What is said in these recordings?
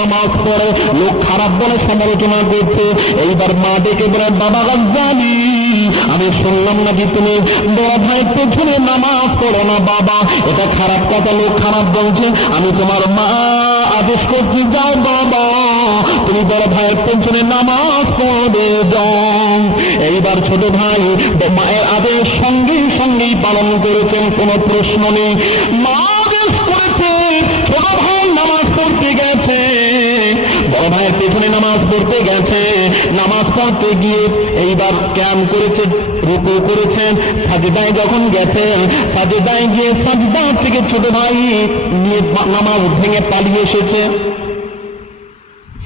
নামাজ পড়ে লোক খারাপ বলে সমালোচনা করছে। এইবার মা ডেকে বলে, বাবা গাজ্জালি, আমি শুনলাম নাকি তুমি বড় ভাইয়ের পেছনে নামাজ পড়ো না বাবা, এটা খারাপ কথা, লোক খারাপ বলছে। আমি তোমার মা আদেশ করছি, যাও বাবা তুমি বড় ভাইয়ের পেছনে নামাজ পড়ে যাও। এইবার ছোট ভাই মায়ের আদেশ সঙ্গেই পালন করেছেন, কোনো প্রশ্ন নেই। মা আদেশ করেছে, ছোট ভাই নামাজ পড়তে গেছে, বড় ভাইয়ের পেছনে নামাজ পড়তে গেছে। নামাজ পড়তে গিয়ে এইবার ক্যাম করেছে, রুকু করেছেন, সাজদায় যখন গেছে, সাজদায় গিয়ে সাজদা থেকে ছোট ভাই নিয়ে নামাজ ভেঙে পালিয়ে এসেছে।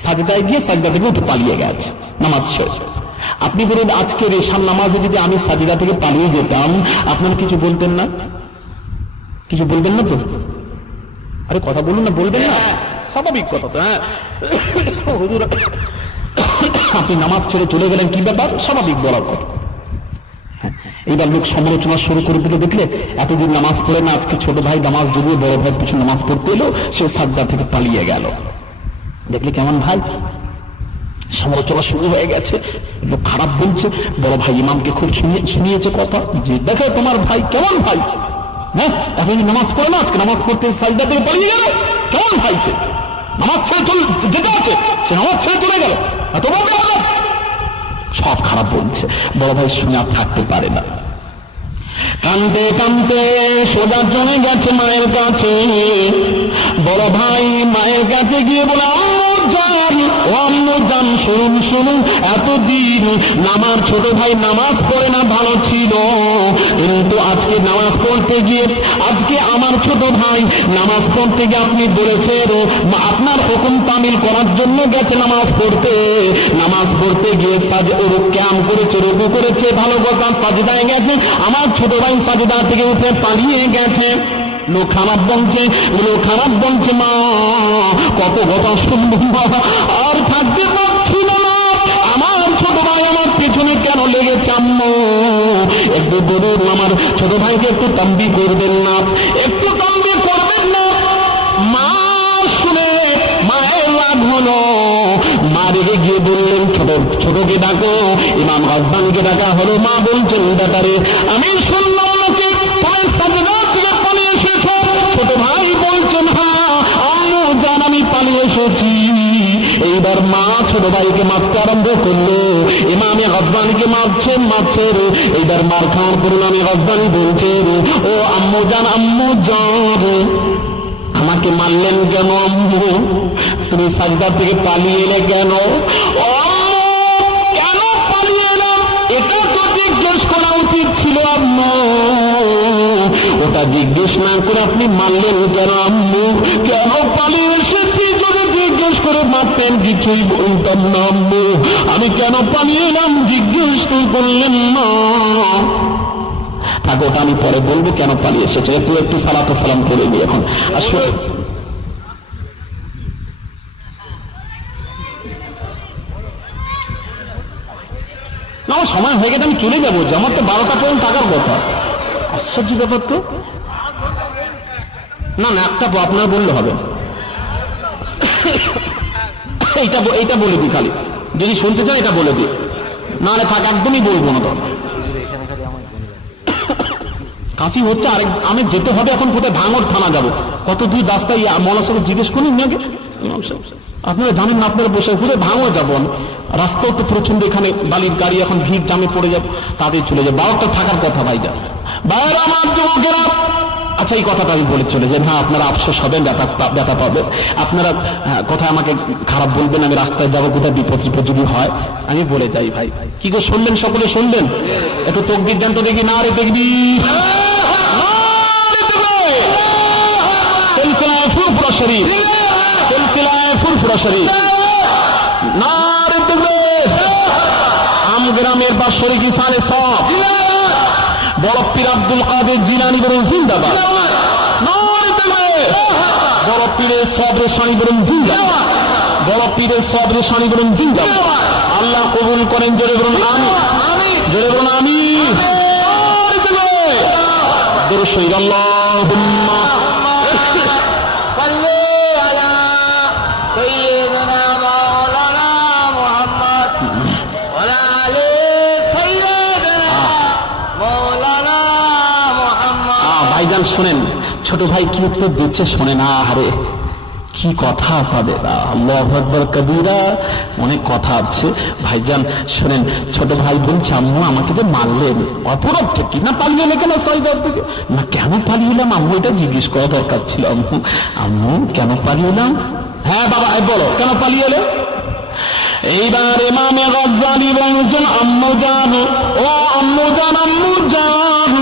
সাজদায় গিয়ে সাজদা থেকে উঠে পালিয়ে গেছে, নামাজ শেষ। আপনি বলুন, আজকে রেশান নামাজে যদি আমি সাজদা থেকে পালিয়ে যেতাম, আপনারা কিছু বলতেন না? কিছু বলবেন না তো? আরে কথা বলুন না, বলবেন না? স্বাভাবিক কথা তো। হ্যাঁ, হুজুর আপনি নামাজ ছেড়ে চলে গেলেন, কি ব্যাপার? স্বাভাবিক বলার কথা। এইবার লোক সমালোচনা শুরু করে দিল, দেখলে এতদিন নামাজ পড়ে না, আজকে ছোট ভাই নামাজ যদিও বড় ভাইয়ের পিছনে নামাজ পড়তে এলো, সে সাজদা থেকে পালিয়ে গেল। দেখলে কেমন ভাই? সমালোচনা শুরু হয়ে গেছে, লোক খারাপ বলছে। বড় ভাই ইমামকে খুব শুনিয়েছে কথা, যে দেখো তোমার ভাই কেমন ভাই, হ্যাঁ এতদিন নামাজ পড়ে না, আজকে নামাজ পড়তে সাজদা থেকে পালিয়ে গেল, কেমন ভাই সে? নামাজ ছেড়ে যেতে আছে, সে নামাজ ছেড়ে চলে গেল, এত বড় সব খারাপ বলছে। বড় ভাই শুনে আর থাকতে পারে না, কানতে কানতে সোজা চলে গেছে মায়ের কাছে। বড় ভাই মায়ের কাছে গিয়ে বলে, আম্মু জান শুনুন শুনুন, এতদিন আমার ছোট ভাই নামাজ পড়ে না, ভালো ছিল, কিন্তু আজকে নামাজ পড়তে গিয়ে, আজকে আমার ছোট ভাই নামাজ পড়তে গিয়ে আপনি বলেছেন আপনার হুকুম তামিল করার জন্য গেছে নামাজ পড়তে, নামাজ পড়তে গিয়ে ক্যাম করেছে, রুকু করেছে, ভালো কথা, সাজদায় গেছে, আমার ছোট ভাই সাজদা থেকে উঠে পালিয়ে গেছে। লোক খারাপ বলছে, মা কত কথা শুনবো বাবা, আর থাকতে পারছিল না, আমার ছোট ভাই আমার পেছনে কেন লেগেছে, আম্মু একটু বলুন, আমার ছোট ভাইকে একটু তাম্বি করবেন না, একটু তাম্বি করবেন না। মা শুনে মায়ের রাগ হলো, মা রেগে গিয়ে বললেন, ছোটকে ডাকো। ইমাম গাজ্জালিকে ডাকা হলো। মা বলছেন, ডাকারে আমি শুনলাম লোকে তোমার সাজদা থেকে পালিয়ে এসেছ। ছোট ভাই বলছেন, হ্যাঁ আম্মু জান আমি পালিয়ে এসেছি। এইবার মা ছোট ভাইকে মারতে আরম্ভ করলো, ইমামে গাজ্জালিকে মারছেন। এইবার মার খাওয়ার পর ইমামে গাজ্জালি বলছেন, ও আম্মু জান আমাকে মারলেন কেন আম্মু? তুমি সাজদা থেকে পালিয়ে এলে কেন? কেন পালিয়ে এলাম এটা তো জিজ্ঞেস করা উচিত ছিল আম্মু, ওটা জিজ্ঞেস না করে আপনি মারলেন কেন আম্মু? কেন পালিয়ে এসেছি যদি জিজ্ঞেস করে মারতেন, কিছুই বলতাম না আম্মু, আমি কেন পালিয়ে এলাম জিজ্ঞেস করলেন না। ওটা আমি পরে বলবো কেন পালিয়ে এসেছে। একটু সালাত সালাম করে নি এখন। আসলে না, আমার সময় হয়ে গেছে, আমি চলে যাবো, আমার তো 12টা পর্যন্ত থাকার কথা। আশ্চর্য ব্যাপার তো। না একটা আপনার বললে হবে, এইটা বলে দিই, খালি যদি শুনতে চান এটা বলে দিই, নাহলে থাক একদমই বলবো না। তো কাশি হচ্ছে, আরেক আমি যেতে হবে এখন, কোথায় ভাঙড় থানা যাবো, কত দূর রাস্তায় মৌলানা সাহেব জিজ্ঞেস করুন নাকি, আপনারা জানেন না, আপনারা বসে কোথায় ভাঙড় যাবো আমি, রাস্তাও তো প্রচন্ড, এখানে বালির গাড়ি, এখন ভিড় জামে পড়ে যাবো, তাদের চলে যাবো, 12টা থাকার কথা ভাই যা বাইরে আমার যুবকেরা। আচ্ছা এই কথাটা আমি বলে চলে যান, হ্যাঁ আপনারা আফসোস হবেন, ব্যথা পাবেন, আপনারা কথা আমাকে খারাপ বলবেন, আমি রাস্তায় যাবো, কোথায় বিপদ যদি হয় আমি বলে যাই। ভাই কি গো শুনলেন? সকলে শুনলেন? একটু তকবীর দেন তো দেখি, না রে দেখবি ফুরফুরা শরীফ না রে দেখবে, আমগ্রামের বাৎসরিক ইসালে সব বড় পীর আব্দুল কাদের জিলানী বলুন জিন্দাবাদ, বড় পীরের সদরে সানি বলুন জিন্দাবাদ, বড় পীরের সদরে সানি বলুন জিন্দাবাদ। আল্লাহ কবুল করেন, জোরে বলুন আমিন, জোরে বলুন আমিন। দরুদ শরীফ আল্লাহুম্মা সাল্লি আলা সাইয়্যিদিনা ভাইজান শোনেন, ছোট ভাই কি উত্তর দিচ্ছে শোনেন। আরে কি কথা আপনাদের, আল্লাহু আকবার কবীরা, অনেক কথা আছে। ভাইজান শোনেন, ছোট ভাই বলছে আম্মু আমাকে যে মারলেন অপরাধ ঠিক না, পালিয়ে এলে কেন সাইদার থেকে? না কেন পালিয়ে এলাম আম্মু, এটা জিজ্ঞেস করা দরকার ছিল। আম্মু আম্মু কেন পালিয়ে এলাম? হ্যাঁ বাবা বলো কেন পালিয়ে এলে? এইবার ইমামে গাজ্জালী বলছেন আম্মু জান, ও আম্মু জান, আম্মু জান,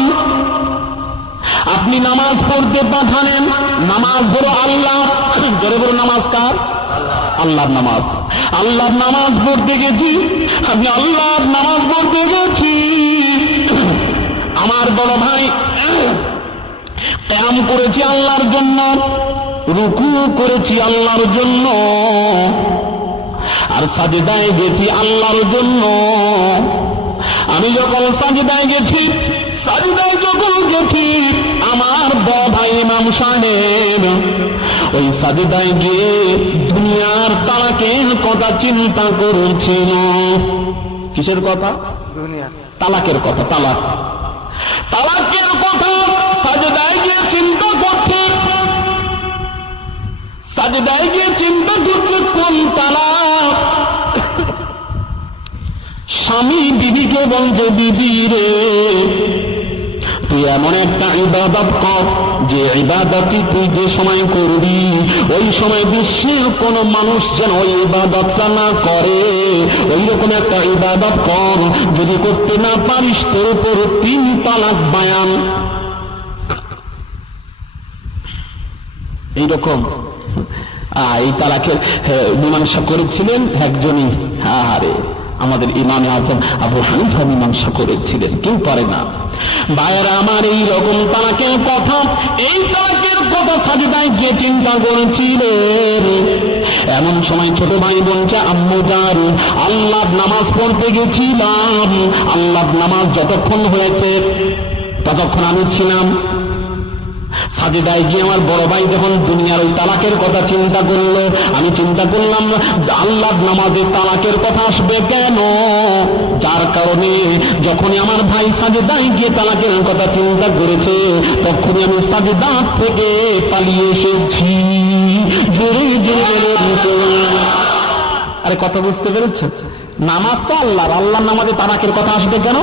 আপনি নামাজ পড়তে পাঠালেন, নামাজ হলো আল্লাহ, জোরে বলো নামাজ কার? আল্লাহর নামাজ। আল্লাহর নামাজ পড়তে গেছি, আমি আল্লাহর নামাজ পড়তে গেছি, আমার বড় ভাই কিয়াম করেছি আল্লাহর জন্য, রুকু করেছি আল্লাহর জন্য, আর সাজদায় গেছি আল্লাহর জন্য। আমি যখন সাজদায় গেছি, সাজদায় যখন গেছি, আমার বড় ভাই ইমাম সাহেব ওই সাজদায় গিয়ে দুনিয়ার তালাকের কথা চিন্তা করেছিল। কিসের কথা? দুনিয়া তালাকের কথা। তালাকের কথা সাজদায় গিয়ে চিন্তা করছে, সাজদায় গিয়ে চিন্তা করছে কোন তালাক। স্বামী বিবিকে বলছে বিবি রে, তুই এমন একটা ইবাদত কর যে ইবাদতটি তুই যে সময় করবি ওই সময় বিশ্বের কোন মানুষ যেন ওই ইবাদতটা না করে, ওই রকম একটা ইবাদত কর। যদি করতে না পারিস তোর উপর 3 তালাক বায়ান। এইরকম এই তালাকের মীমাংসা করেছিলেন একজনই, আরে আমাদের ইমামে আজম আবু হানিফা মীমাংসা করেছিলেন, কেউ পারে না। ভাইয়েরা আমার, এই রকম তালাকের কথা, এই তালাকের কথা সাজদায় গিয়ে চিন্তা করেছিলেন। এমন সময় ছোট ভাই বলছে আম্মু জান, আল্লাহর নামাজ পড়তে গেছিলাম, আল্লাহর নামাজ যতক্ষণ হয়েছে ততক্ষণ আমি ছিলাম সাজদায় গিয়ে। আমার বড় ভাই যখন দুনিয়ার ওই তালাকের কথা চিন্তা করলো, আমি চিন্তা করলাম আল্লাহর নামাজে তালাকের কথা আসবে কেন, যার কারণে যখনই আমার ভাই সাজদায় গিয়ে তালাকের কথা চিন্তা করেছে তখনই আমি সাজদা থেকে পালিয়ে এসেছি। আরে কথা বুঝতে পেরেছে? নামাজ তো আল্লাহর, আল্লাহর নামাজে তালাকের কথা আসবে কেন?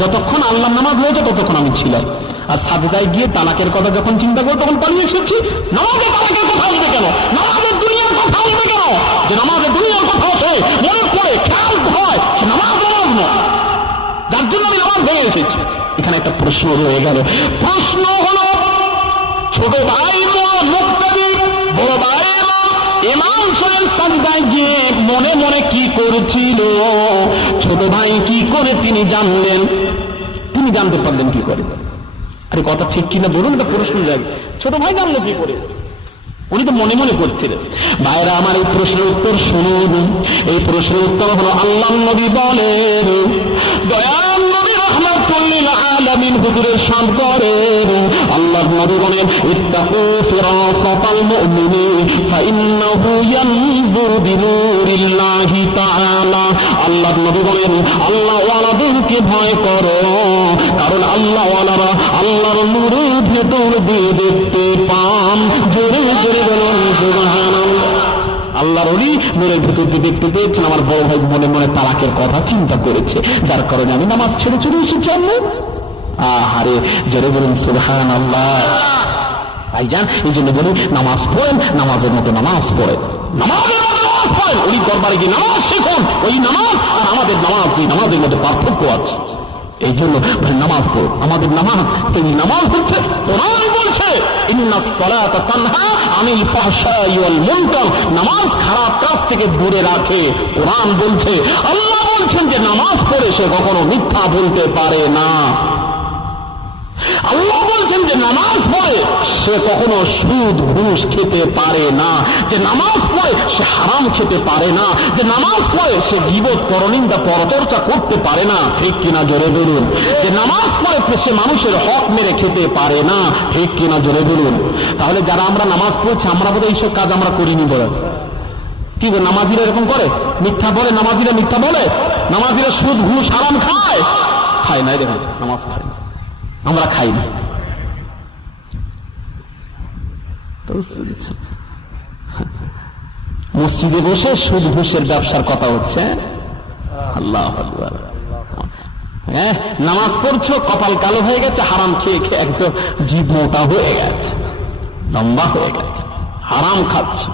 যতক্ষণ আল্লাহর নামাজ হয়েছে ততক্ষণ আমি ছিলাম। আর সাজদায় গিয়ে তালাকের কথা যখন চিন্তা করবো তখন পালিয়ে এসেছি। নামাজে তালাকের কথা আসবে কেন? নামাজের দুনিয়ার কথা আসবে কেন? যে নামাজের দুনিয়ার কথা আছে মনে পড়ে খেয়াল হয়, সে নামাজ নয়, যার জন্য আমি নামাজ ভেঙে এসেছি। এখানে একটা প্রশ্ন রয়ে গেল। প্রশ্ন হলো, ছোট ভাই মুক্তাদি, বড় ভাই ইমাম সাহেব সাজদায় গিয়ে মনে মনে কি করেছিল, ছোট ভাই কি করে তিনি জানলেন? তিনি জানতে পারলেন কি করে? আরে কথা ঠিক কিনা বলুন, এটা প্রশ্ন যাবে। ছোট ভাই জানলো কি করে? উনি তো মনে মনে করছিলেন। ভাইরা আমার, এই প্রশ্নের উত্তর শুনুন। এই প্রশ্নের উত্তর হলো আল্লাহর নবী বলেন, দয়াল নবী রাহমাতুল লিল আলামিন হুজুরের শান করেন, আল্লাহর নবী বলেন ইত্তাকু ফিরাসাতাল মুমিনি ফাইন্নাহু ইয়ানজুরু বিনুরিল্লাহি তাআলা। আল্লাহর নবী বলেন আল্লাহ ওয়ালাদেরকে ভয় করো, কারণ আল্লাহ ওয়ালারা আল্লাহর নূরের ভেতর দিয়ে দেখতে পান। জোরে জোরে বলুন সুবহানাল্লাহ। আল্লাহর ওলি নূরের ভেতর দিয়ে দেখতে পেয়েছেন। আমার বড় ভাই মনে মনে তালাকের কথা চিন্তা করেছে, যার কারণে আমি নামাজ ছেড়ে চলে এসেছি। আহারে জোরে বলুন সুবহানাল্লাহ। ভাইজান এই জন্য বলি নামাজ পড়েন, নামাজের মতো নামাজ পড়েন, নামাজের মতো নামাজ পড়েন। ওই দরবারে গিয়ে নামাজ শিখুন। ওই নামাজ আর আমাদের নামাজ, যে নামাজের মধ্যে পার্থক্য আছে। এই জন্য নামাজ পড়ুন। আমাদের নামাজ, এই নামাজ হচ্ছে কোরআন বলছে ইন্নাস সালাতা তানহা আনিল ফাহশাই ওয়াল মুনকার, নামাজ খারাপ কাজ থেকে দূরে রাখে। কোরআন বলছে, আল্লাহ বলছেন যে নামাজ পড়ে সে কখনো মিথ্যা বলতে পারে না। আল্লাহ বলছেন যে নামাজ পড়ে সে কখনো সুদ ঘুষ খেতে পারে না, যে নামাজ পড়ে সে হারাম খেতে পারে না, যে নামাজ পড়ে সে গীবত পরনিন্দা পরচর্চা করতে পারে না। ঠিক কিনা জোরে বলুন? যে নামাজ পড়ে সে মানুষের হক মেরে খেতে পারে না। ঠিক কিনা জোরে বলুন? তাহলে যারা আমরা নামাজ পড়ছি আমরা বোধহয় এইসব কাজ আমরা করিনি বলে কি গো? নামাজিরা এরকম করে? মিথ্যা বলে? নামাজিরা মিথ্যা বলে? নামাজিরা সুদ ঘুষ হারাম খায়? খায় না। দেখুন নামাজ খায় না, আমরা খাই না। মসজিদে বসে সুদ ঘুষের ব্যবসার কথা হচ্ছে। আল্লাহু আকবার। হ্যাঁ, নামাজ পড়ছো, কপাল কালো হয়ে গেছে, হারাম খেয়ে খেয়ে একদম জিভ মোটা হয়ে গেছে, লম্বা হয়ে গেছে, হারাম খাচ্ছে।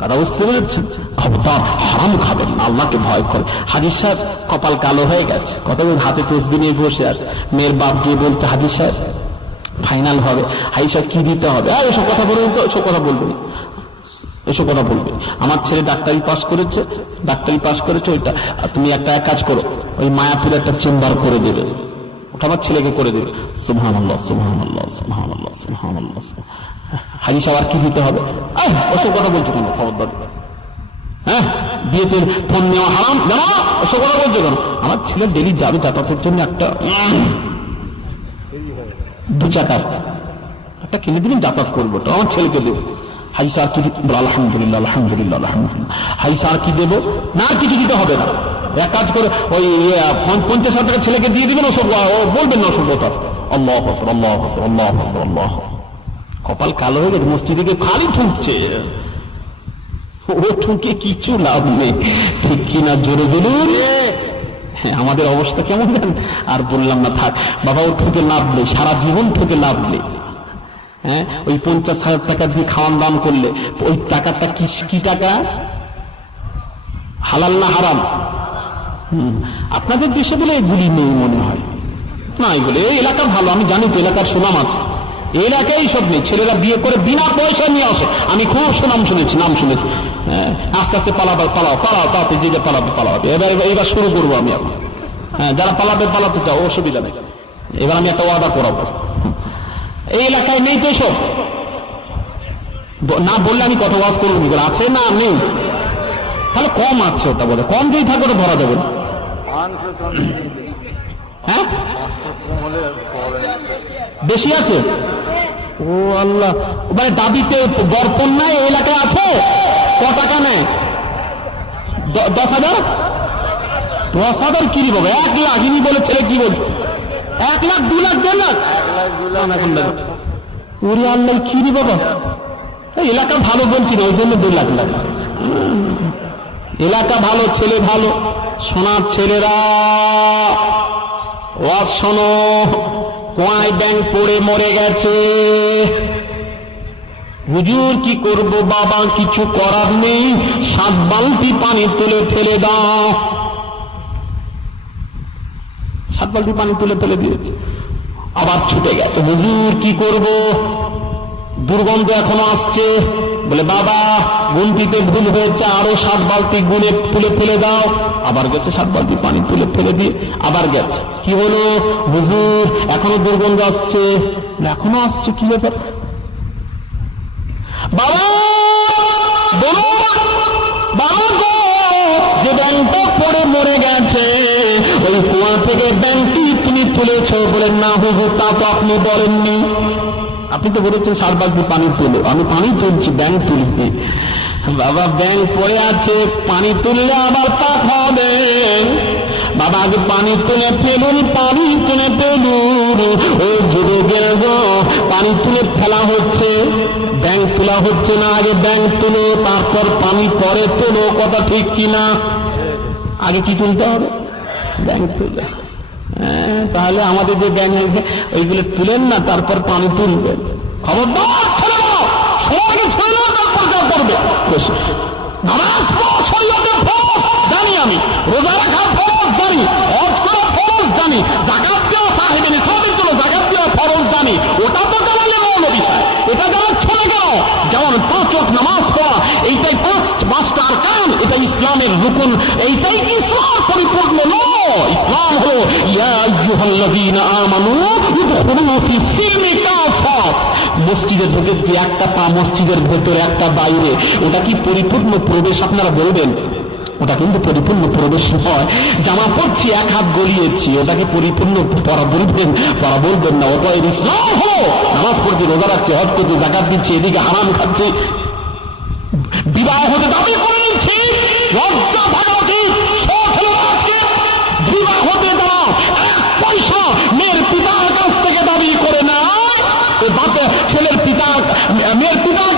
কথা বুঝতে পেরেছেন? খবরদার হারাম খাবেন না, আল্লাহকে ভয় করে। হাজির সাহেব কপাল কালো হয়ে গেছে, কথা বলতে হাতে তসবিহ নিয়ে বসে আছে। মেয়ের বাপ গিয়ে বলতে, হাজির সাহেব ফাইনাল হবে, হাজির সাহেব কি দিতে হবে? এসব কথা বলবেন তো, এসব কথা বলবেন, এসব কথা বলবে। আমার ছেলে ডাক্তারি পাস করেছে, ওইটা তুমি একটা কাজ করো, ওই মায়াপুরে একটা চেম্বার করে দেবে, ওটা আমার ছেলেকে করে দেবে। সুবহানাল্লাহ, সুবহানাল্লাহ, সুবহানাল্লাহ, সুবহানাল্লাহ। হাজি সাহেব আর কি দিতে হবে? ওসব কথা বলছো কেন? খবরদার। হ্যাঁ, বিয়েতে ফোন নেওয়া হারাম, জানো? ওসব কথা বলছো কেন? আমার ছেলে ডেলি যাবে যাতায়াতের জন্য, একটা 2 চাকার একটা কিনে দিবেন, যাতায়াত করবো, তো আমার ছেলেকে দেবো। হাজি স্যার কি? আলহামদুলিল্লাহ, আলহামদুলিল্লাহ, আলহামদুলিল্লাহ। হাজি স্যার কি দেবো? না, কিছু দিতে হবে না। এক কাজ করে ওই 50,000 টাকা ছেলেকে দিয়ে দিবেন, ওসব বলবেন না, ওসব কথা। আল্লাহু আকবার, আল্লাহু আকবার, আল্লাহু আকবার, আল্লাহ। কপাল কালো হয়ে গেছে, মসজিদে গিয়ে খালি ঠুকছে, ও ঠুকে কিছু লাভ নেই, ঠিক কিনা? জোরে বলুন। হ্যাঁ, আমাদের অবস্থা কেমন জানেন? আর বললাম না, থাক বাবা, ও ঠুকে লাভ নেই, সারা জীবন ঠুকে লাভ নেই। হ্যাঁ, ওই 50,000 টাকা দিয়ে খাওয়ান দান করলে ওই টাকাটা কি টাকা? হালাল না হারাম? আপনাদের দেশে বলে এগুলি নেই মনে হয়, না এগুলো এই এলাকা ভালো, আমি জানি তো এলাকার সুনাম আছে, এলাকায় সব নেই। ছেলেরা বিয়ে করে বিনা পয়সা নিয়ে আসে, আমি খুব সুনাম শুনেছি, নাম শুনেছি। আস্তে আস্তে পালাও, তাতে যে পালাবে। এবার শুরু করবো আমি এখন। হ্যাঁ, যারা পালাতে চাও, অসুবিধা নেই। এবার আমি একটা ওয়াদা করাবো, এই এলাকায় নেই তো সব, না বললে আমি কত ওয়াজ করবো। আছে না? নেই? তাহলে কম আছে, ওটা বলে কম যদি থাকে ওটা ধরা যাবে। হ্যাঁ, বেশি আছে? ও আল্লাহ, মানে দাবিতে বরপন নাই এলাকায় আছে? ক টাকা নেয়? 10,000? 10,000 কি বলবে? 1 লাখ ইনি বলে, ছেলে কি বলছে? 1 লাখ, 2 লাখ, 2 লাখ? ওরে আল্লাহ, কি রে বাবা, এলাকা ভালো বলছি না, ওই জন্য 2 লাখ লাগে। এলাকা ভালো, ছেলে ভালো। সোনার ছেলেরা ওয়াজ শোনো, কুয়ায় ব্যাঙ পড়ে মরে গেছে। হুজুর কি করব বাবা, কিছু করার নেই, 7 বালতি পানি তুলে ফেলে দাও। 7 বালতি পানি তুলে ফেলে দিয়েছে, আবার ছুটে গেছে। হুজুর কি করব, দুর্গন্ধ এখনো আসছে। বলে বাবা, গুনতিতে ভুল হয়েছে, আরো 7 বালতি গুনে তুলে ফেলে দাও। আবার গেছে, 7 বালতি পানি তুলে ফেলে দিয়ে আবার গেছে। কি হলো হুজুর, এখনো দুর্গন্ধ আসছে? এখনো আসছে, কি ব্যাপার? বাবা বলো, বাবা গো, যে ব্যাংকটা পড়ে মরে গেছে, ওই কুয়া থেকে ব্যাংকটি তুমি তুলেছ? বলেন না হুজুর, তা তো আপনি বলেননি। আপনি তো বলেছেন 7 বালতি পানি তুলো। আমি পানি তুলছি, ব্যাংক তুলিনি। বাবা, ব্যাংক পড়ে আছে, পানি তুললে আবার পাপ হবে। বাবা, আগে পানি তুলে ফেলুন, পানি তুলে ফেলুন। ও যুবকের গো, পানি তুলে ফেলা হচ্ছে, ব্যাংক তোলা হচ্ছে না। আগে ব্যাংক তুলো, তারপর পানি পরে তোলো। কথা ঠিক কিনা? আগে কি তুলতে হবে? ব্যাংক তুলে। তাহলে আমাদের যে ব্যাংক ওইগুলো তুলেন না, তারপর পানি তুলবেন। খবরদার ছেলেরা, সবাইকে ছুঁয়ে তারপর যা করবে। নামাজ শরীয়তের ফরজ জানি আমি, রোজা রাখা ফরজ জানি, হজ করা ফরজ জানি, যাকাত দেওয়া সাহেবে নিসাবের জন্য যাকাত দেওয়া ফরজ জানি। ওটা তো জানালে মৌল বিষয়, এটা জানা ছড়ে গেল। যেমন 5 ওয়াক্ত নামাজ পড়া, এইটাই 5টা আরকান, এটা ইসলামের রুকুন। এইটাই কি ইসলাম পরিপূর্ণ নয়? ইসলাম হলো ইয়া আইয়ুহাল্লাযীনা আমানু উদখুলু ফিস-সিলমি কাফা। মসজিদে ঢোকে যে একটা পা মসজিদের ভেতরে, একটা বাইরে, ওটা কি পরিপূর্ণ প্রবেশ? আপনারা বলবেন ওটা কিন্তু পরিপূর্ণ প্রবেশ নয়। জামা পড়ছি, 1 হাত গলিয়েছি, ওটাকে পরিপূর্ণ পড়া বলবেন? পড়া বলবেন না। অতএব ইসলাম হলো নামাজ পড়ছি, রোজা রাখছি, হজ করছি, যাকাত দিচ্ছি, এদিকে হারাম খাচ্ছি, বিবাহ হতে দাবি করে নিচ্ছি, লজ্জা থাকা উচিত। বিবাহ হতে যারা 1 পয়সা মেয়ের পিতার কাছ থেকে দাবি করে না, বাপে ছেলের পিতা মেয়ের পিতার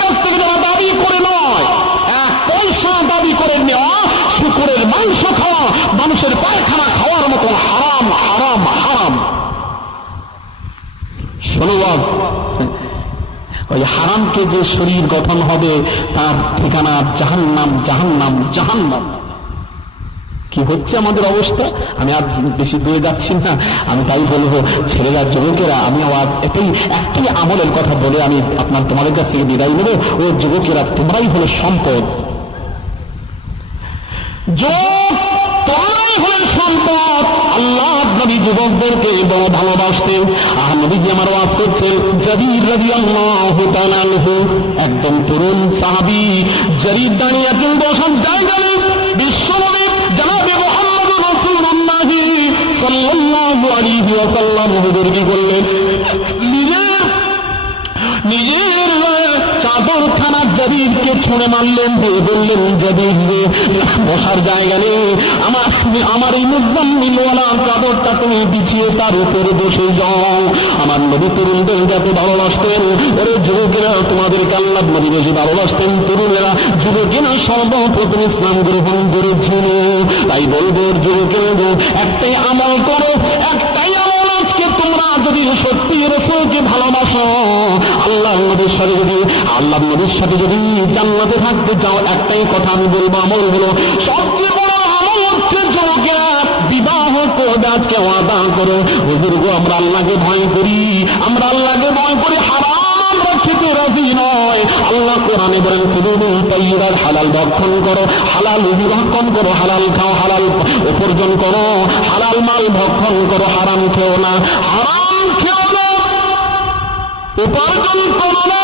শোনো ওয়াজ, ওই হারামকে যে শরীর গঠন হবে তার ঠিকানা জাহান্নাম, জাহান্নাম, জাহান্নাম। কি হচ্ছে আমাদের অবস্থা? আমি আর বেশি দূরে যাচ্ছি না, আমি তাই বলবো ছেলেরা, যুবকেরা, আমি আওয়াজ একটি আমলের কথা বলে আমি তোমাদের কাছ থেকে বিদায় নেব। ও যুবকেরা, তোমরাই হলো সম্পদ, তোমরাই হলো সম্পদ। আল্লাহ নবী যুবকদেরকে বড় ভালোবাসতেন। আর নবীজি আমার ওয়াজ করছেন, জারীর রাদিয়াল্লাহু তাআলা আনহু, একদম তরুণ সাহাবী। জারীর দাঁড়িয়ে আছেন বসার জায়গায়, বিশ্বনবী জনাবে মুহাম্মদুর রাসূলুল্লাহ সাল্লাল্লাহু আলাইহি ওয়াসাল্লাম হুজুর কি করলেন, নিজের চাদরখানা জারীরকে ছুঁড়ে মারলেন, দিয়ে বললেন, জারীর বসার জায়গা নেই, আমার এই মুজাম্মিলওয়ালা চাদরটা তুমি বিছিয়ে তার উপরে বসে যাও। আমার নবী তরুণদের যাতে ভালোবাসতেন, ওরে যুবকেরা, তোমাদেরকে আল্লাহ নবী বেশি ভালোবাসতেন। তরুণেরা, যুবকেরা সর্বপ্রথম ইসলাম গ্রহণ করেছিল। তাই বলবো যুবকেরা, একটাই আমল করো, একটাই আমল। আজকে তোমরা যদি সত্যি রাসূলকে ভালোবাসো, আল্লাহ নবীর সাথে যদি জান্নাতে থাকতে চাও, একটাই কথা আমি বলবো, আমল হলো, সবচেয়ে বড় আমল হচ্ছে যুবকেরা বিবাহ করবে। আজকে ওয়াদা করো, হুজুর গো, আমরা আল্লাহকে ভয় করি, আমরা আল্লাহকে ভয় করি, হারাম আমরা খেতে রাজি নয়। আল্লাহ কোরআনে বলেন, কুলুল তাইয়্যিবাত, হালাল ভক্ষণ করো, হালাল ভক্ষণ করো, হালাল খাও, হালাল উপার্জন করো, হালাল মাল ভক্ষণ করো, হারাম খেও না, হারাম খেও না, উপার্জন করো না,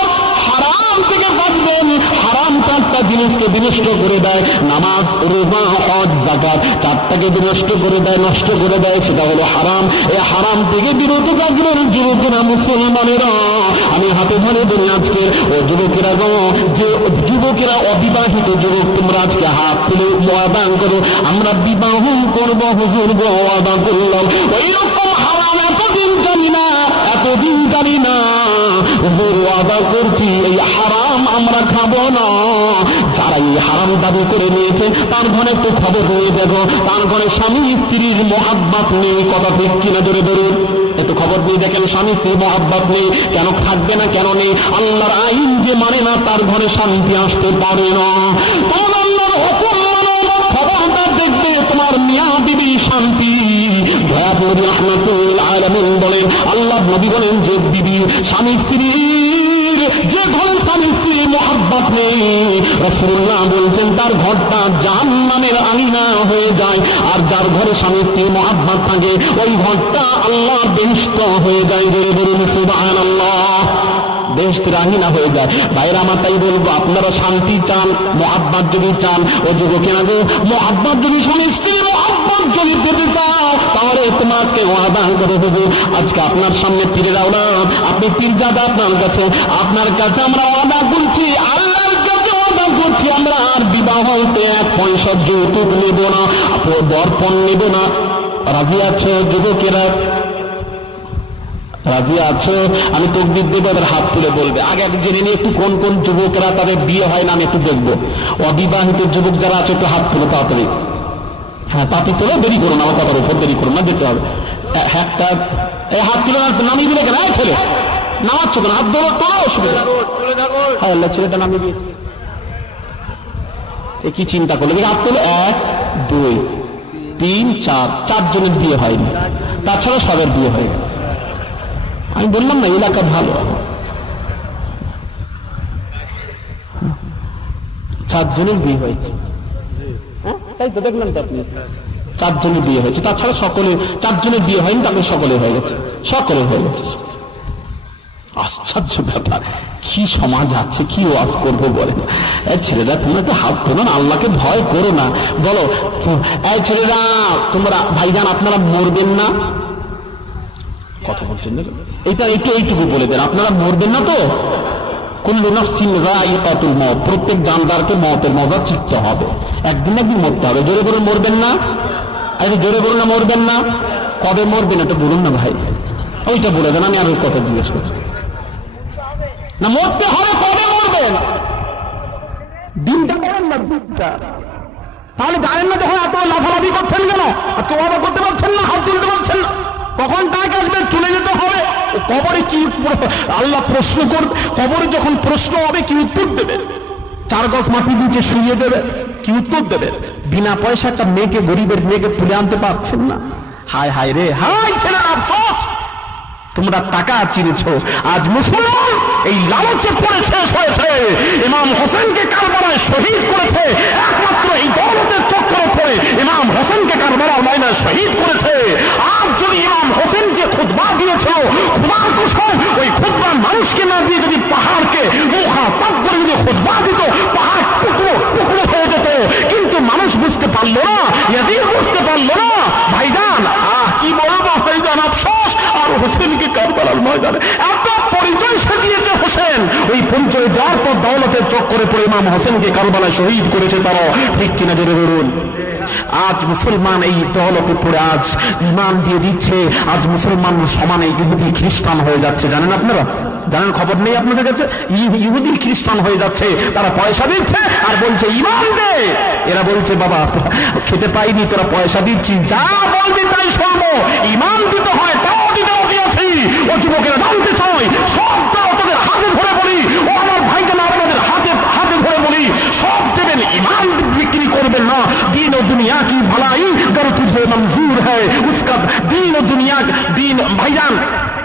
হারাম থেকে বাঁচবেন। হারাম চারটা জিনিসকে বিনষ্ট করে দেয়, নামাজ, রোজা, হজ, যাকাত, চারটাকে বিনষ্ট করে দেয়, নষ্ট করে দেয়, সেটা হলো হারাম। এই হারাম থেকে বিরত থাকবেন যুবকেরা, মুসলমানেরা। আমি হাতে ধরে বলি আজকে, ও যুবকেরা গো, যে যুবকেরা অবিবাহিত যুবক, তোমরা আজকে হাত তুলে ওয়াদা করো, আমরা বিবাহ করবো, হুজুর গো ওয়াদা করলাম। ওইরকম হারাম এতদিন জানি না, এতদিন জানি না, হুজুর ওয়াদা করছি এই হারাম আমরা খাবো না। যারা এই হারাম দাবি করে নিয়েছে, তার ঘরে একটু খবর নিয়ে দেখো, তার ঘরে স্বামী স্ত্রীর মহাব্বত নেই। কথা ঠিক কিনা জোরে ধরুন, একটু খবর নিয়ে দেখেন, স্বামী স্ত্রীর মহাব্বত নেই। কেন থাকবে না, কেন নেই? আল্লাহর আইন যে মানে না, তার ঘরে শান্তি আসতে পারে না। তোমার আল্লাহর হুকুম মানো, খবরটা দেখবে তোমার মিয়া বিবি শান্তি। দয়া নবী রাহমাতুল আলামিন বলেন, আল্লাহ নবী বলেন, যে বিবি স্বামী স্ত্রীর, যে ঘরে স্বামী স্ত্রীর মহাব্বত নেই, রাসূলুল্লাহ বলছেন তার ঘরটা জাহান্নামের আঙিনা হয়ে যায়। আর যার ঘরে স্বামী স্ত্রীর মহাব্বত থাকে, ওই ঘরটা আল্লাহর বেহেশত হয়ে যায়। জোরে বলুন সুবহানাল্লাহ, বেহেশতের আঙিনা হয়ে যায়। ভাইরা আমার, তাই বলবো, আপনারা শান্তি চান, মহাব্বত যদি চান, ও যুবকেরা গো, মহাব্বত যদি স্বামী স্ত্রীর মহাব্বত যদি পেতে চাও, তাহলে তোমাকে ওয়াদা করে দেবো, আজকে আপনার সামনে পীরের আওলাদ, আপনি পীরজাদা, আপনার কাছে আমরা ওয়াদা করছি, আল্লাহর কাছে ওয়াদা করছি, আমরা আর বিবাহতে এক পয়সা যৌতুক নেব না, দর্পণ নেব না। রাজি আছো যুবকেরা? রাজি আছো? আমি তাকবীর দেব, তাদের হাত তুলে বলবে। আগে জেনে নিয়ে একটু কোন কোন যুবকেরা তাদের বিয়ে হয় না, আমি একটু দেখবো। অবিবাহিত যুবক যারা আছে, একটু হাত তুলো তাড়াতাড়ি। হ্যাঁ, তাতে তোলো, দেরি করো না, আমার কথার উপর দেরি করো না, যেতে হবে। একটা হাত তুলে নামিয়ে দিলে কেন? ছেলে নামাচ্ছ কেন? হাত ধরো, তোলো, অসুবিধা। হ্যাঁ, ছেলেটা নামিয়ে দিয়ে কি চিন্তা করলে? হাত তোলো। 1, 2, 3, 4, 4 জনের বিয়ে হয়নি, তাছাড়া সবের বিয়ে হয়ে গেছে। আমি বললাম না, এলাকা ভালো, 4 জনের বিয়ে হয়েছে। তাই তো দেখলাম তো আপনি, 4 জনের বিয়ে হয়েছে, তাছাড়া সকলে, 4 জনের বিয়ে হয়নি, তারপরে সকলে হয়ে গেছে, সকলে হয়ে গেছে। আশ্চর্য ব্যাপার, কি সমাজ আছে, কি ওয়াজ করবো বলে। ছেলেরা, তোমরা তো হাত তোলো না, আল্লাহকে ভয় করো না। বলো, এই ছেলেরা, তোমরা ভাইজান, আপনারা মরবেন না? কথা বলছেন না, এটা একটু এইটুকু বলে দেন, আপনারা মরবেন না তো? কুল্লু নাফসিন যায়িকাতুল মউত, প্রত্যেক জানদারকে মওতের মজা চিখতে হবে, একদিন একদিন মরতে হবে। জোরে বলুন মরবেন না? আরে জোরে বলুন না, মরবেন না? কবে মরবেন এটা বলুন না ভাই, ওইটা বলে দেন, আমি আর ওই কথা জিজ্ঞেস করছি না। মরতে হবে, কবে মরবেন দিনটা বলেন না, দিনটা। তাহলে জানেন না যখন এত লাফালাফি করছেন কেন? আজকে ওয়াদা করতে পারছেন না, হাত তুলতে পারছেন না, কখন ডাক আসবে চলে যেতে হবে। কবরে কি আল্লাহ প্রশ্ন করবে, কবরে যখন প্রশ্ন হবে কি উত্তর দেবে? 4 গজ মাটি নিচে শুয়ে দেবে, কি উত্তর দেবে? বিনা পয়সা একটা মেয়েকে, গরিবের মেয়েকে তুলে আনতে পারছেন না। হায় হায় রে, হায় ছেলেরা, আফসোস তোমরা টাকা চিনেছ। আজ মুসলমান এই লালচে পড়ে শেষ হয়েছে। ইমাম হোসেনকে কারবালায় শহীদ করেছে, একমাত্র এই দৌলতের চক্করে পড়ে ইমাম হোসেনকে কারবালার ময়দানে শহীদ করেছে। আজ যদি ইমাম হোসেন যে খুতবা দিয়েছিল, খুতবার কসম ওই খুতবা মানুষকে না দিয়ে যদি পাহাড়কে মুখাতাব করে যদি খুতবা দিত, পাহাড় টুকরো টুকরো হয়ে যেত। কিন্তু মানুষ বুঝতে পারলো না, ইয়াজিদ বুঝতে পারলো না। ভাইজান কি বলবো ভাইজান, আফসোস। আর হোসেনকে কারবালার ময়দানে এত পরিচয় সাজিয়েছে হোসেন, ওই পরিচয় দেওয়ার পর দৌলতের চক্করে পড়ে ইমাম হোসেনকে কারবালায় শহীদ করেছে তারা। ঠিক কিনা জোরে বলুন? আজ মুসলমান এই দৌলতে পড়ে আজ ইমান দিয়ে দিচ্ছে। আজ মুসলমান সমানে ইহুদি খ্রিস্টান হয়ে যাচ্ছে। জানেন আপনারা? জানেন? খবর নেই আপনাদের কাছে? ইহুদি খ্রিস্টান হয়ে যাচ্ছে। তারা পয়সা দিচ্ছে আর বলছে ইমান দে। এরা বলছে বাবা খেতে পাইনি, তোরা পয়সা দিচ্ছি, যা বলবি তাই শুনবো। ইমান দিতে হয়, তাও দিতে আছি। ও যুবকেরা জানতে চাই, সবটাও তোদের হাতে ধরে বলি, ও আমার ভাইকে না আপনাদের হাতে হাতে ধরে বলি, সব দেবেন, ইমান বিক্রি করবেন না। दीन और दुनिया की भलाई अगर तुझे मंजूर है, उसका दीन और दुनिया दीन भाईजान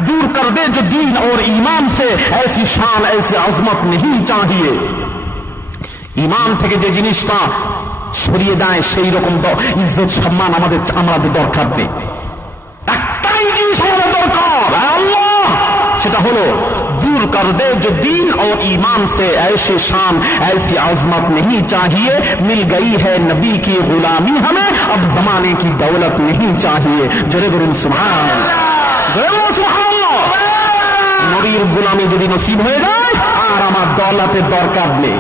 दूर कर दे जो दीन और ईमान से। ऐसी शान ऐसी अजमत नहीं चाहिए। ईमान থেকে যে জিনিসটা সরিয়ে দেয় সেই রকম ইজ্জত সম্মান আমাদের দরকার নেই। একটাই জিনিস আমাদের দরকার, আল্লাহ, সেটা হলো दूर कर दे जो दीन और ईमान से। ऐसे शान ऐसी आजमत नहीं चाहिए। मिल गई है नबी की गुलामी हमें, अब जमाने की दौलत नहीं चाहिए। जरे बोलूं सुभान अल्लाह। नबीर गुलामी যদি নসিব হয়ে যায় আর আমার দৌলতের দরকার নেই।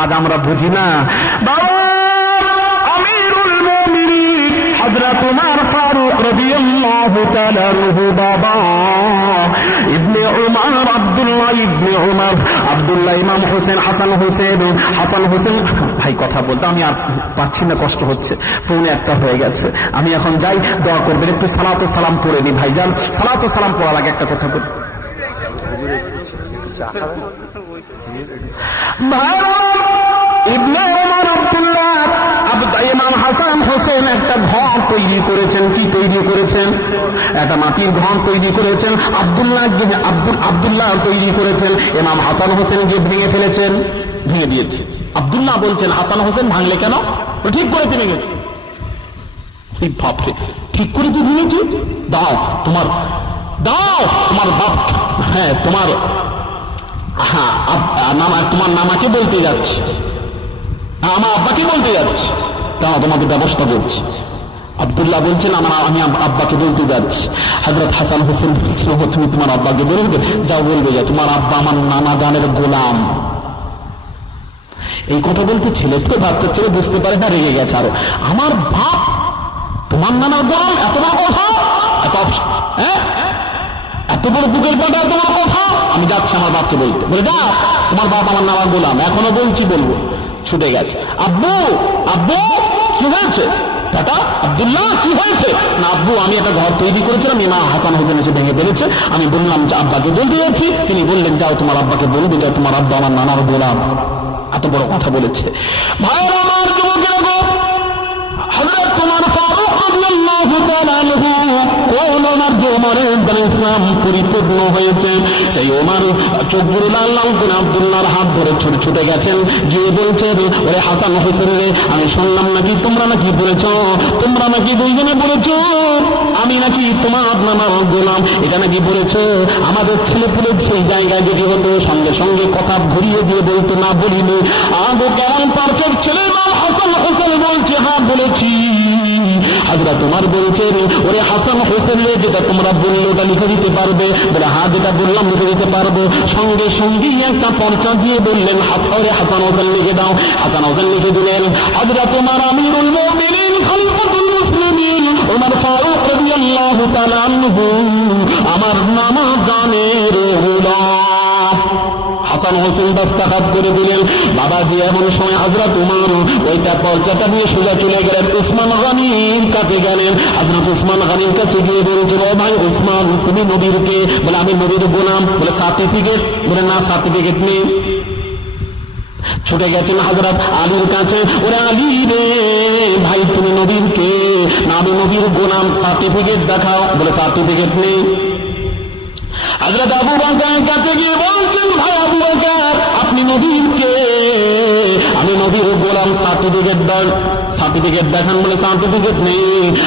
আজ আমরা বুঝি না। বাবা আমিরুল মুমিনিন হযরত উমর ফারুক রাদিয়াল্লাহু তাআলা আনহু, বাবা ইবনে উমর আব্দুল্লাহ ইবনে উমর, আব্দুল্লাহ ইমাম হোসেন, হাসান হোসেন। ভাই কথা বলতে আমি আর পাচ্ছি না, কষ্ট হচ্ছে, 1:45 হয়ে গেছে। আমি এখন যাই, দোয়া করবেন। একটু সালাত ও সালাম পড়ে নি ভাইজান। সালাত ও সালাম পড়ার আগে একটা কথা বলি। ইবনে উমর আব্দুল্লাহ ইমাম হাসান হোসেন একটা ঘর তৈরি করেছেন। কি তৈরি করেছেন? একটা মাটির ঘর তৈরি করেছেন। আব্দুল্লাহ তৈরি করেছেন। ইমাম হাসান হোসেন যে ভেঙে ফেলেছেন, ভেঙে দিয়েছে। আব্দুল্লাহ বলছেন হাসান হোসেন ভাঙলে কেন? ঠিক করে ভেঙে গেছে। ঠিক করে তুই ভেঙেছি, দাও তোমার বাপ, হ্যাঁ তোমার তোমার নামাকে বলতে যাচ্ছি, আমার আব্বাকে বলতে যাচ্ছি, তা তোমাকে ব্যবস্থা করছি। আব্দুল্লাহ বলছেন আমি আব্বাকে বলতে যাচ্ছি। হযরত হাসান হোসেন বলছিল তুমি তোমার আব্বাকে বলবে? যাও বলবে, যা তোমার আব্বা আমার নানা জানের গোলাম। এই কথা বলতে ছেলে তো বাচ্চা ছেলে বুঝতে পারে না, রেগে গেছে আরো। আমার বাপ তোমার নানার গোলাম, এত বড় কথা, এত বড় বুকের পাটা, এত বড় কথা। আমি যাচ্ছি আমার বাপকে বলতে। বলে যা তোমার বাপ আমার নানার গোলাম, এখনো বলছি, বলবো। ছুটে গেছে। আব্বু কি হয়েছে? টাটা আব্দুল্লাহ কি হয়েছে? না আব্বু আমি একটা ঘর তৈরি করেছিলাম, ইমাম হাসান হোসেন এসে ভেঙে ফেলেছে। আমি বললাম যে আব্বাকে বলতে যাচ্ছি, তিনি বললেন যাও তোমার আব্বাকে বলবে, যাও তোমার আব্বা আমার নানার গোলাম। এত বড় কথা বলেছে। ভাইরা আমার, যুবকেরা, হযরত উমর ফারুক রাদিয়াল্লাহু তাআলা আনহু কোন ওমর যে ওমরের দ্বারা ইসলাম পরিপূর্ণ হয়েছে, সেই ওমর চোখগুলো লাল লাল করে আব্দুল্লাহর হাত ধরে ছুটে গেছেন, গিয়ে বলছেন ওরে হাসান হোসেন রে, আমি শুনলাম নাকি তোমরা নাকি বলেছ, তোমরা নাকি দুইজনে বলেছ আমি নাকি তোমার নানার গোলাম। এটা নাকি বলেছ। আমাদের ছেলেপুলে সেই জায়গায় যদি হতো সঙ্গে সঙ্গে কথা ঘুরিয়ে দিয়ে বলতো না বলিনি। আগে কেমন পারফেক্ট ছেলে হাসান হোসেন বলছে হ্যাঁ বলেছি। হযরত উমর বলছেন ওরে হাসান হোসেন রে, যেটা তোমরা বললে ওটা লিখে দিতে পারবে? বলে হ্যাঁ যেটা বললাম লিখে দিতে পারবো। সঙ্গে সঙ্গেই একটা পর্চা দিয়ে বললেন ওরে হাসান হোসেন লিখে দাও। হাসান হোসেন লিখে দিলেন। হযরত উমর আমিরুল মুমিনিন খলিফাতুল মুসলিমিন উমর ফারুক রাদিয়াল্লাহু তাআলা আনহু আমার নানা জানের গোলাম। হাসান হোসেন দস্তখত করে দিলেন। বাবাজি এমন সময় হযরত উমর ওইটা পর্চাটা নিয়ে সোজা চলে গেলেন উসমান গনির কাছে গেলেন। হযরত উসমান গনির কাছে গিয়ে বলছিল, ভাই উসমান তুমি নবীর কে? বলে আমি নবীর গোলাম। বলে সার্টিফিকেট? বলে না সার্টিফিকেট নেই। ছুটে গেছেন হযরত আলীর কাছে, ওরা আলী রে ভাই তুমি নবীর কে? না আমি নবীর গোলাম, সার্টিফিকেট দেখাও। বলে সার্টিফিকেট নেই। হযরত আবু বকরের কাছে গিয়ে বলছেন, ভাই আবু বকর আপনি নবীর কে? আমি নবীর গোলাম, সার্টিফিকেট দেন। সার্টিফিকেট দেখান। বলে সার্টিফিকেট নেই।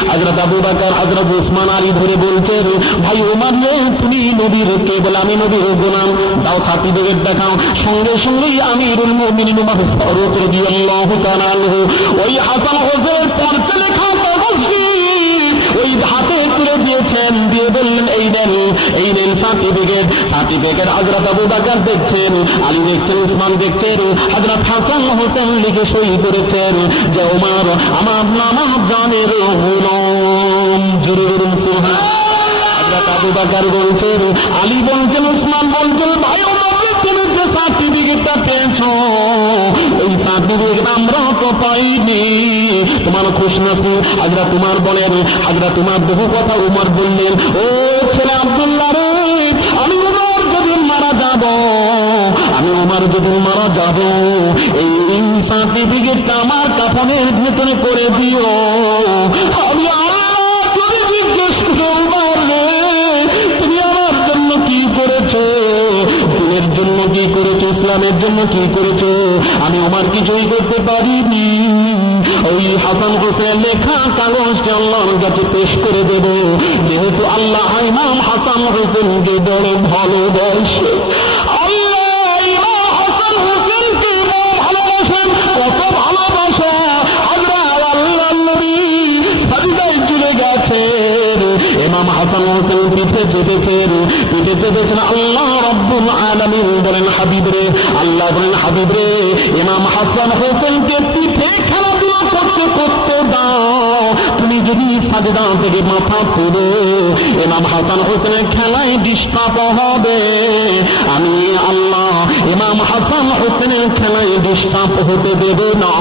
হযরত আবু বকর হযরত উসমান আলী ধরে বলছেন, ভাই ওমর রে তুমি নবীর কে? বলে আমি নবীর গোলাম, দাও সার্টিফিকেট দেখাও। সঙ্গে সঙ্গেই আমিরুল মুমিনিন ওমর ফারুক রাদিয়াল্লাহু তাআলা আনহু ওই হাসান হোসেনের পর্চা লেখা তফসির ওই হাতে তুলে দিয়েছেন, দিয়ে বললেন এই নেন সার্টিফিকেট। সার্টিফিকেট হযরত আবু বকর দেখছেন, আলী দেখছেন, উসমান দেখছেন, হযরত হাসান হোসেন লিখে সই করেছেন যে ওমর আমার নামাজ জানের গোলাম। জোরে বলুন সুবহানাল্লাহ। হযরত আবু বকর বলছেন, আলী বলছেন, উসমান বলছেন, ভাই ওমর তুমি যে সার্টিফিকেটটা পেয়েছো এই সার্টিফিকেট আমরা তো পাইনি, তোমার খুশনসিব। হযরত উমর বলেন, হযরত উমর বহু কথা উমর বললেন, ও ছেলে আব্দুল্লাহ রে আমি উমর যদি মারা যাব এই সার্টিফিকেটটা আমার কাফনের ভিতরে করে দিও। আমি আল্লাহ যদি জিজ্ঞেস করবো তুমি আমার জন্য কি করেছো, দিনের জন্য কি করেছো, ইসলামের জন্য কি করেছো, আমি আমার কিছুই করতে পারিনি। ওই হাসান হোসেন লেখা কাগজটা আল্লাহর কাছে পেশ করে দেব, যেহেতু আল্লাহ ইমাম হাসান হোসেনকে বড় ভালোবাসে। আল্লাহ ইমাম হাসান হোসেনকে ভালোবাসেন, কত ভালোবাসা আল্লাহ নবী সাজদায় চলে গেছেন। ইমাম হাসান হোসেন পিঠে চেপেছেন। আল্লাহ রাব্বুল আলামিন বলেন হাবিব রে, আল্লাহ বলেন হাবিব রে ইমাম হাসান হোসেনকে পিঠে খেলাধুলা করতে দাও। তুমি যদি সাজদা থেকে মাথা তুলো ইমাম হাসান হোসেনের খেলায় ডিস্টার্ব হবে। আমি আল্লাহ ইমাম হাসান হোসেনের খেলায় ডিস্টার্ব হতে দেব না।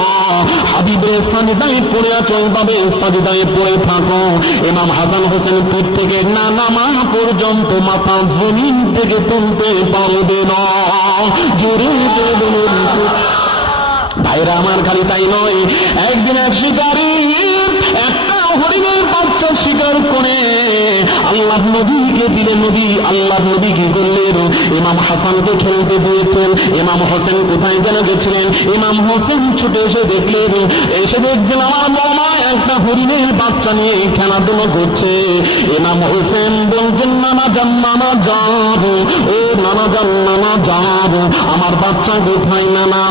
হাবিব রে সাজদায় পড়ে আছো, এইভাবে সাজদায় পড়ে থাকো। ইমাম হাসান হোসেন পিঠ থেকে নামা পর্যন্ত মাথা জমিন থেকে তুলতে পারবে না। জোরে জোরে বলুন ভাইরা আমার। খালি তাই নয়, একদিন এক শিকারী একটা হরিণের বাচ্চা শিকার করে আল্লাহ নবীকে দিলে, আল্লাহ নবী কি করলেন, ইমাম হাসানকে খেলতে দিয়েছেন। ইমাম হোসেন কোথায় যেন গেছিলেন, ইমাম হোসেন ছুটে এসে দেখলেন আমার মামা একটা হরিণের বাচ্চা নিয়ে খেলাধুলো করছে। ইমাম হোসেন বলছেন, নানা যাব, ও নানা যাব, আমার বাচ্চা কোথায় নানা?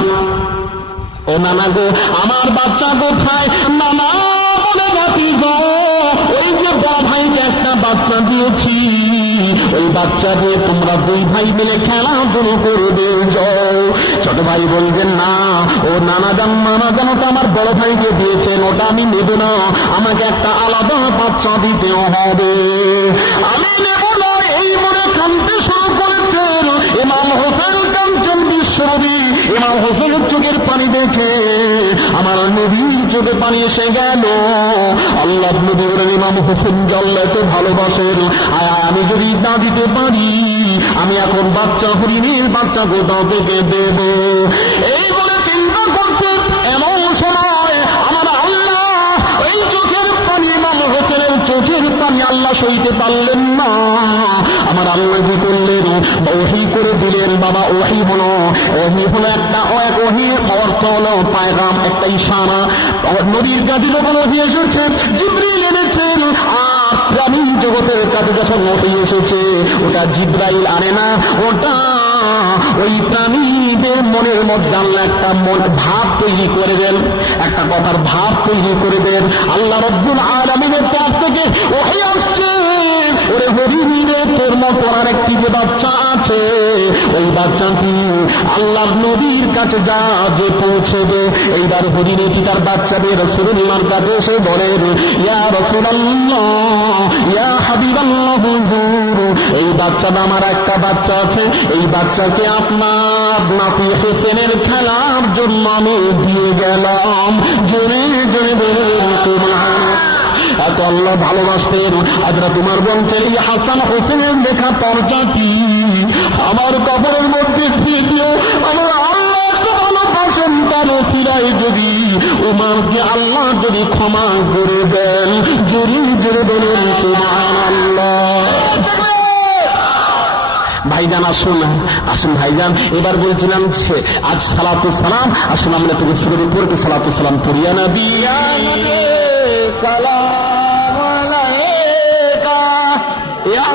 ও নানা গো আমার বাচ্চা কোথায়? নানা বলে জাতি গো ওই যে বড় ভাইকে একটা বাচ্চা দিয়েছি, ওই বাচ্চা দিয়ে তোমরা দুই ভাই মিলে খেলাধুলো করবে যাও। ছোট ভাই বলছেন, না ও নানা জান তো আমার বড় ভাইকে দিয়েছেন, ওটা আমি নেব না, আমাকে একটা আলাদা বাচ্চা দিতে হবে, আমি নেব না। এই মনে কাঁদতে শুরু করেছেন ইমাম হোসেন। কাঞ্চন বিশ্বনবী ইমাম হোসেনের চোখের পানি দেখে আমার নবীর চোখে পানি এসে গেল। আল্লাহ নবী বলেন, ইমাম হোসেন আল্লাহ তো ভালোবাসেন, আমি যদি না দিতে পারি আমি এখন বাচ্চা হরিণের বাচ্চা কোথাও থেকে দেব। এই বলে চিন্তা করতে এমন সময় আমার আল্লাহ ওই চোখের পানি, ইমাম হোসেনের চোখের পানি আল্লাহ সইতে পারলেন না। আমার আল্লাহ কি করলেন, ওহী করে দিলেন। বাবা ওহী হলো একটা ওহীর অর্থ হলো পায়গাম, একটা ইশারা। নবীর কাছে যখন ওহী এসেছে জিবরিল এনেছেন, আর প্রাণী জগতের কাছে যখন ওহী এসেছে ওটা জিবরাইল আনে না, ওটা ওই প্রাণীদের মনের মধ্যে আল্লাহ একটা ভাব তৈরি করে দেন, একটা কথার ভাব তৈরি করে দেন। আল্লাহ রাব্বুল আলামিনের পক্ষ থেকে ওহী আসছে, ওরে হরিণে তোর মতো আর একটি যে বাচ্চা আছে আছে ওই বাচ্চাটি আল্লাহর নবীর কাছে যা যে পৌঁছবে। এইবার হরিণীটি তার বাচ্চাদের রাসূলুল্লাহর কাছে এসে বলেন, ইয়া রাসূলুল্লাহ, ইয়া হাবিবাল্লাহ, হুজুর, এই বাচ্চাটা আমার একটা বাচ্চা আছে, এই বাচ্চাকে আপনার নাতি হোসেনের খেলার জন্য আমি দিয়ে গেলাম। জোরে জোরে বলুন সুবহানাল্লাহ। এত আল্লাহ ভালোবাসতেন। হযরত উমর বলছেন, এই হাসান হোসেনের লেখা তরজাটি আমার কবরের মধ্যে দিয়ে দিও। আমার আল্লাহ তো ভালোবাসেন, তার ওসিলায় যদি উমরকে আল্লাহ যদি ক্ষমা করে দেন। জোরে জোরে বলুন সুবহানাল্লাহ। ভাইজান আসুন ভাইজান, এবার বলছিলাম যে আজ সালাতুস সালাম, আসুন আমরা তোকে সুরের উপর সালাতুস সালাম পড়িয়া না দিয়া সালাম আলাইকা ইয়া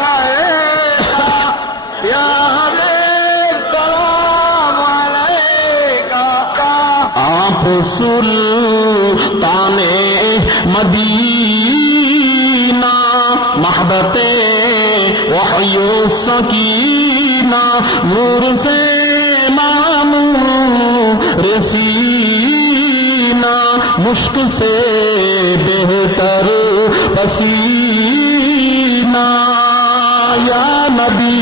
ইয়া হাবিব সালাম আলাইকা আপ সুলতানে মদিনা महबते वहयो सकीना नूर से मानू रसीना मुश्क से बेहतर पसीना या नबी